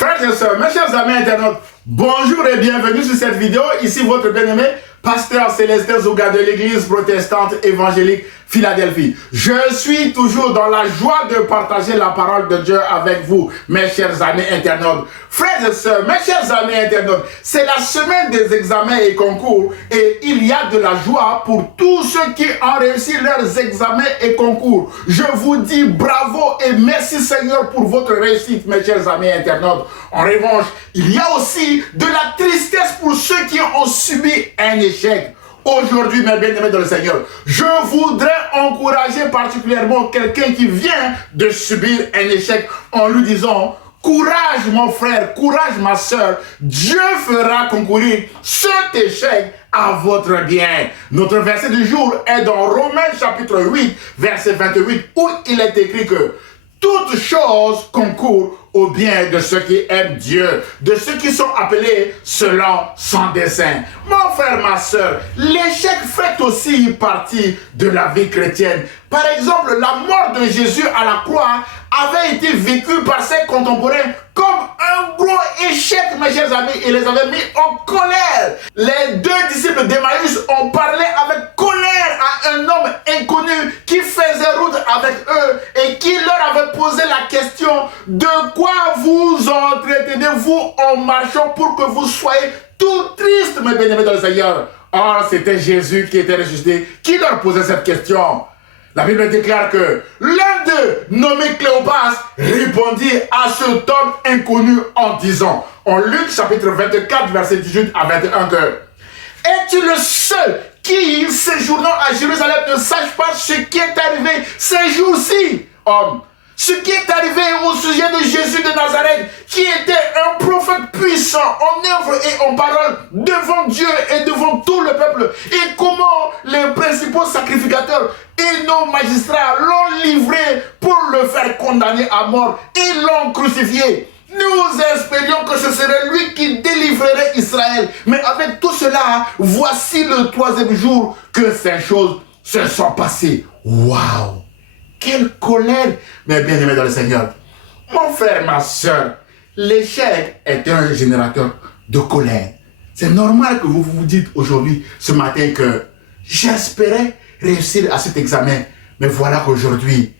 Frères et sœurs, mes chers amis internautes, bonjour et bienvenue sur cette vidéo. Ici votre bien-aimé, pasteur Célestin Zouga de l'église protestante évangélique Philadelphie. Je suis toujours dans la joie de partager la parole de Dieu avec vous, mes chers amis internautes. Frères et sœurs, mes chers amis internautes, c'est la semaine des examens et concours et il y a de la joie pour tous ceux qui ont réussi leurs examens et concours. Je vous dis bravo et merci Seigneur pour votre réussite, mes chers amis internautes. En revanche, il y a aussi de la tristesse pour ceux qui ont subi un échec. Aujourd'hui, mes bien-aimés dans le Seigneur, je voudrais encourager particulièrement quelqu'un qui vient de subir un échec en lui disant: courage mon frère, courage ma soeur, Dieu fera concourir cet échec à votre bien. Notre verset du jour est dans Romains chapitre 8, verset 28, où il est écrit que toutes choses concourent au bien de ceux qui aiment Dieu, de ceux qui sont appelés selon son dessein. Mon frère, ma soeur, l'échec fait aussi partie de la vie chrétienne. Par exemple, la mort de Jésus à la croix avait été vécue par ses contemporains comme un gros échec, mes chers amis. Il les avait mis en colère. Les deux disciples d'Emmaüs ont parlé avec colère à un homme inconnu qui faisait route avec eux et qui leur avait posé la question: de quoi vous entretenez-vous en marchant pour que vous soyez tout tristes, mes bien-aimés dans le Seigneur? Or, c'était Jésus qui était ressuscité qui leur posait cette question. La Bible déclare que l'un d'eux, nommé Cléopas, répondit à cet homme inconnu en disant, en Luc chapitre 24, verset 18 à 21, que « Es-tu le seul qui, séjournant à Jérusalem, ne sache pas ce qui est arrivé ces jours-ci, homme? Ce qui est arrivé au sujet de Jésus de Nazareth, qui était un prophète puissant en œuvre et en parole devant Dieu et devant tout le peuple. Et comment les principaux sacrificateurs et nos magistrats l'ont livré pour le faire condamner à mort. Ils l'ont crucifié. Nous espérions que ce serait lui qui délivrerait Israël. Mais avec tout cela, voici le troisième jour que ces choses se sont passées. Waouh! Quelle colère, mes bien-aimés dans le Seigneur. Mon frère, ma soeur, l'échec est un générateur de colère. C'est normal que vous vous dites aujourd'hui, ce matin, que j'espérais réussir à cet examen, mais voilà qu'aujourd'hui,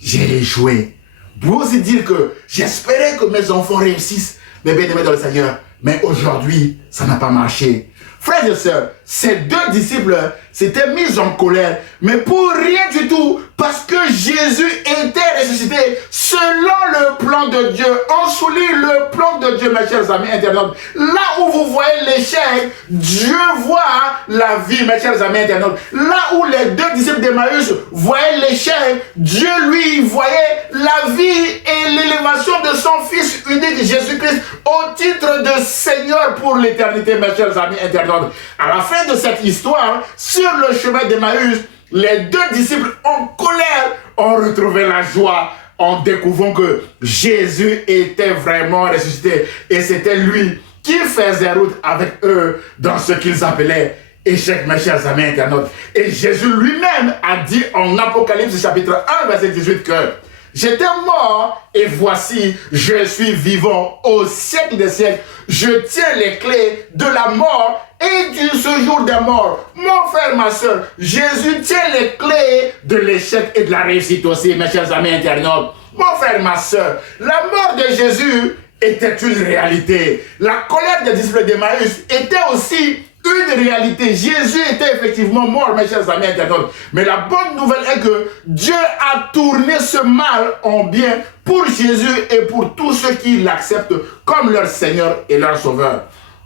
j'ai échoué. Vous aussi dire que j'espérais que mes enfants réussissent, mes bien-aimés dans le Seigneur, mais aujourd'hui, ça n'a pas marché. Frères et sœurs, ces deux disciples s'étaient mis en colère, mais pour rien du tout, parce que Jésus était ressuscité selon le plan de Dieu. On souligne le plan de Dieu, mes chers amis internautes. Là où vous voyez l'échec, Dieu voit la vie, mes chers amis internautes. Là où les deux disciples d'Emmaüs voyaient l'échec, Dieu lui voyait la vie et l'élévation de son Fils unique Jésus-Christ au titre de Seigneur pour l'éternité, mes chers amis internautes. À la fin de cette histoire, sur le chemin d'Emmaüs, les deux disciples en colère ont retrouvé la joie en découvrant que Jésus était vraiment ressuscité et c'était lui qui faisait route avec eux dans ce qu'ils appelaient échec, mes chers amis internautes. Et Jésus lui-même a dit en Apocalypse chapitre 1 verset 18 que j'étais mort et voici, je suis vivant au siècle des siècles. Je tiens les clés de la mort et du séjour des morts. Mon frère, ma soeur, Jésus tient les clés de l'échec et de la réussite aussi, mes chers amis internautes. Mon frère, ma soeur, la mort de Jésus était une réalité. La colère des disciples d'Emmaüs était aussi une réalité. Jésus était effectivement mort, mes chers amis internautes. Mais la bonne nouvelle est que Dieu a tourné ce mal en bien pour Jésus et pour tous ceux qui l'acceptent comme leur Seigneur et leur Sauveur.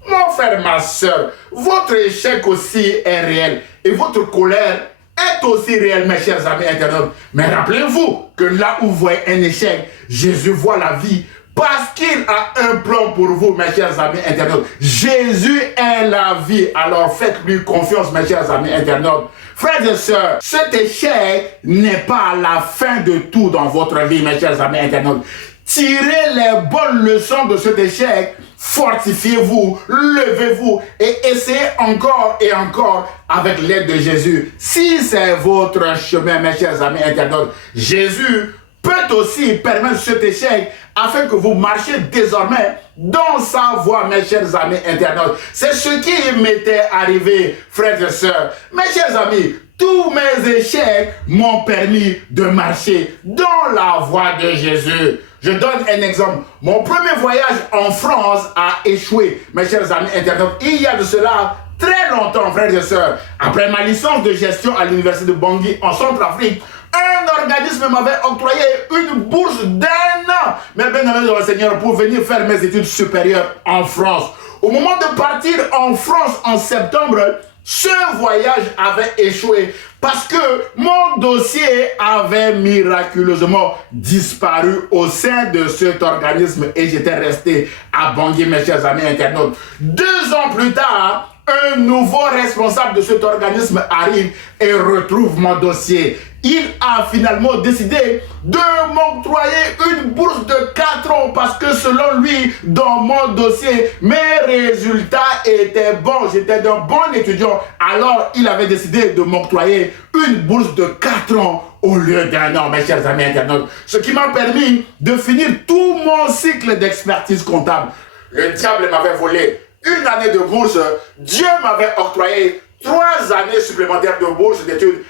Mon frère, ma soeur, votre échec aussi est réel et votre colère est aussi réelle, mes chers amis internautes. Mais rappelez-vous que là où vous voyez un échec, Jésus voit la vie. Parce qu'il a un plan pour vous, mes chers amis internautes. Jésus est la vie. Alors faites-lui confiance, mes chers amis internautes. Frères et sœurs, cet échec n'est pas la fin de tout dans votre vie, mes chers amis internautes. Tirez les bonnes leçons de cet échec, fortifiez-vous, levez-vous et essayez encore et encore avec l'aide de Jésus. Si c'est votre chemin, mes chers amis internautes, Jésus peut aussi permettre cet échec afin que vous marchiez désormais dans sa voie, mes chers amis internautes. C'est ce qui m'était arrivé, frères et sœurs. Mes chers amis, tous mes échecs m'ont permis de marcher dans la voie de Jésus. Je donne un exemple. Mon premier voyage en France a échoué, mes chers amis internautes. Il y a de cela très longtemps, frères et sœurs. Après ma licence de gestion à l'université de Bangui en Centrafrique, un organisme m'avait octroyé une bourse d'1 an, mais bien aimé dans le Seigneur, pour venir faire mes études supérieures en France. Au moment de partir en France en septembre, ce voyage avait échoué parce que mon dossier avait miraculeusement disparu au sein de cet organisme et j'étais resté à Bangui, mes chers amis internautes. 2 ans plus tard, un nouveau responsable de cet organisme arrive et retrouve mon dossier. Il a finalement décidé de m'octroyer une bourse de 4 ans parce que selon lui, dans mon dossier, mes résultats étaient bons. J'étais un bon étudiant. Alors, il avait décidé de m'octroyer une bourse de 4 ans au lieu d'1 an, mes chers amis internautes. Ce qui m'a permis de finir tout mon cycle d'expertise comptable. Le diable m'avait volé une année de bourse. Dieu m'avait octroyé 3 années supplémentaires de bourse d'études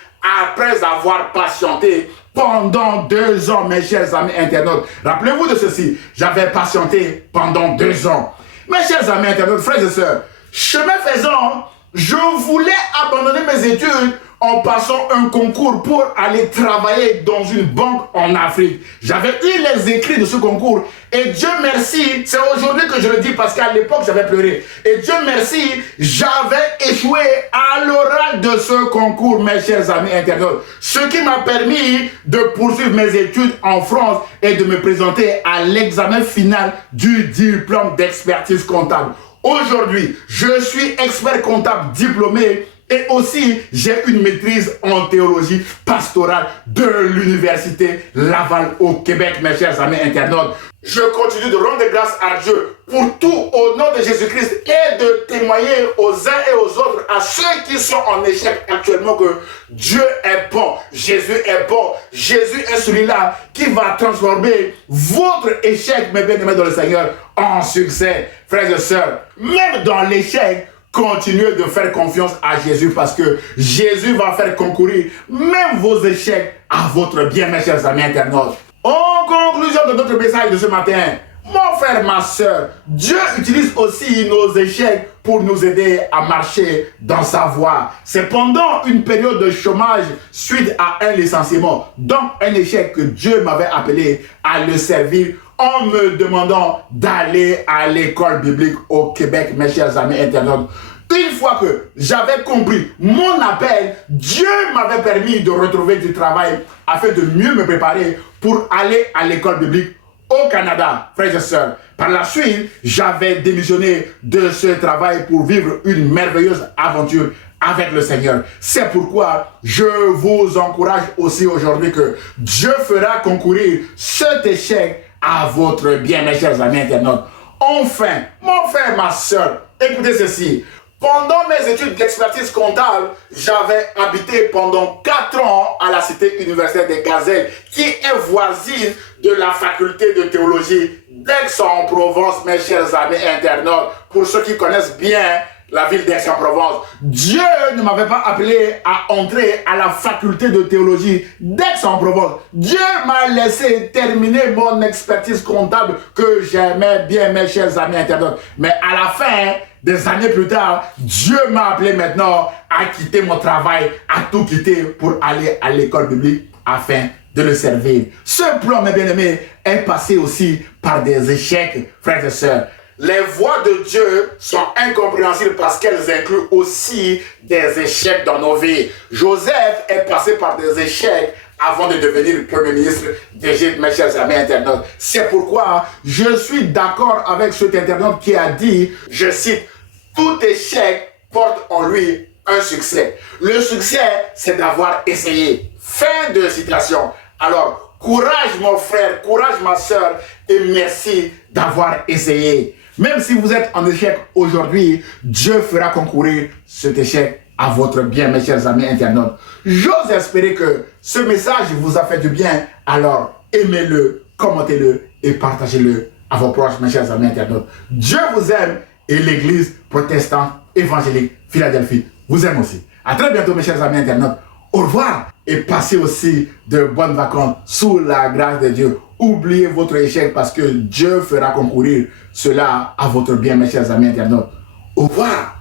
après avoir patienté pendant 2 ans, mes chers amis internautes. Rappelez-vous de ceci, j'avais patienté pendant 2 ans. Mes chers amis internautes, frères et sœurs, chemin faisant, je voulais abandonner mes études en passant un concours pour aller travailler dans une banque en Afrique. J'avais eu les écrits de ce concours et Dieu merci, c'est aujourd'hui que je le dis parce qu'à l'époque j'avais pleuré. Et Dieu merci, j'avais échoué à l'oral de ce concours, mes chers amis internautes. Ce qui m'a permis de poursuivre mes études en France et de me présenter à l'examen final du diplôme d'expertise comptable. Aujourd'hui, je suis expert comptable diplômé et aussi j'ai une maîtrise en théologie pastorale de l'université Laval au Québec, mes chers amis internautes. Je continue de rendre grâce à Dieu pour tout au nom de Jésus-Christ et de témoigner aux uns et aux autres, à ceux qui sont en échec actuellement, que Dieu est bon, Jésus est bon, Jésus est celui-là qui va transformer votre échec, mes bien-aimés dans le Seigneur, en succès. Frères et sœurs, même dans l'échec, continuez de faire confiance à Jésus parce que Jésus va faire concourir même vos échecs à votre bien, mes chers amis internautes. En conclusion de notre message de ce matin, mon frère, ma soeur, Dieu utilise aussi nos échecs pour nous aider à marcher dans sa voie. C'est pendant une période de chômage suite à un licenciement, donc un échec, que Dieu m'avait appelé à le servir en me demandant d'aller à l'école biblique au Québec, mes chers amis internautes. Une fois que j'avais compris mon appel, Dieu m'avait permis de retrouver du travail afin de mieux me préparer pour aller à l'école biblique au Canada, frères et sœurs. Par la suite, j'avais démissionné de ce travail pour vivre une merveilleuse aventure avec le Seigneur. C'est pourquoi je vous encourage aussi aujourd'hui que Dieu fera concourir cet échec à votre bien, mes chers amis internautes. Enfin, mon frère, ma soeur, écoutez ceci. Pendant mes études d'expertise comptable, j'avais habité pendant 4 ans à la cité universitaire des Gazelles, qui est voisine de la faculté de théologie d'Aix-en-Provence, mes chers amis internautes. Pour ceux qui connaissent bien la ville d'Aix-en-Provence, Dieu ne m'avait pas appelé à entrer à la faculté de théologie d'Aix-en-Provence. Dieu m'a laissé terminer mon expertise comptable que j'aimais bien, mes chers amis internautes. Mais à la fin, des années plus tard, Dieu m'a appelé maintenant à quitter mon travail, à tout quitter pour aller à l'école biblique afin de le servir. Ce plan, mes bien-aimés, est passé aussi par des échecs, frères et sœurs. Les voies de Dieu sont incompréhensibles parce qu'elles incluent aussi des échecs dans nos vies. Joseph est passé par des échecs avant de devenir premier ministre d'Égypte, mes chers amis internautes. C'est pourquoi je suis d'accord avec cet internaute qui a dit, je cite, « Tout échec porte en lui un succès. Le succès, c'est d'avoir essayé. » Fin de citation. Alors, courage mon frère, courage ma soeur et merci d'avoir essayé. Même si vous êtes en échec aujourd'hui, Dieu fera concourir cet échec à votre bien, mes chers amis internautes. J'ose espérer que ce message vous a fait du bien. Alors, aimez-le, commentez-le et partagez-le à vos proches, mes chers amis internautes. Dieu vous aime et l'Église protestante évangélique Philadelphie vous aime aussi. À très bientôt, mes chers amis internautes. Au revoir et passez aussi de bonnes vacances sous la grâce de Dieu. Oubliez votre échec parce que Dieu fera concourir cela à votre bien, mes chers amis internautes. Au revoir.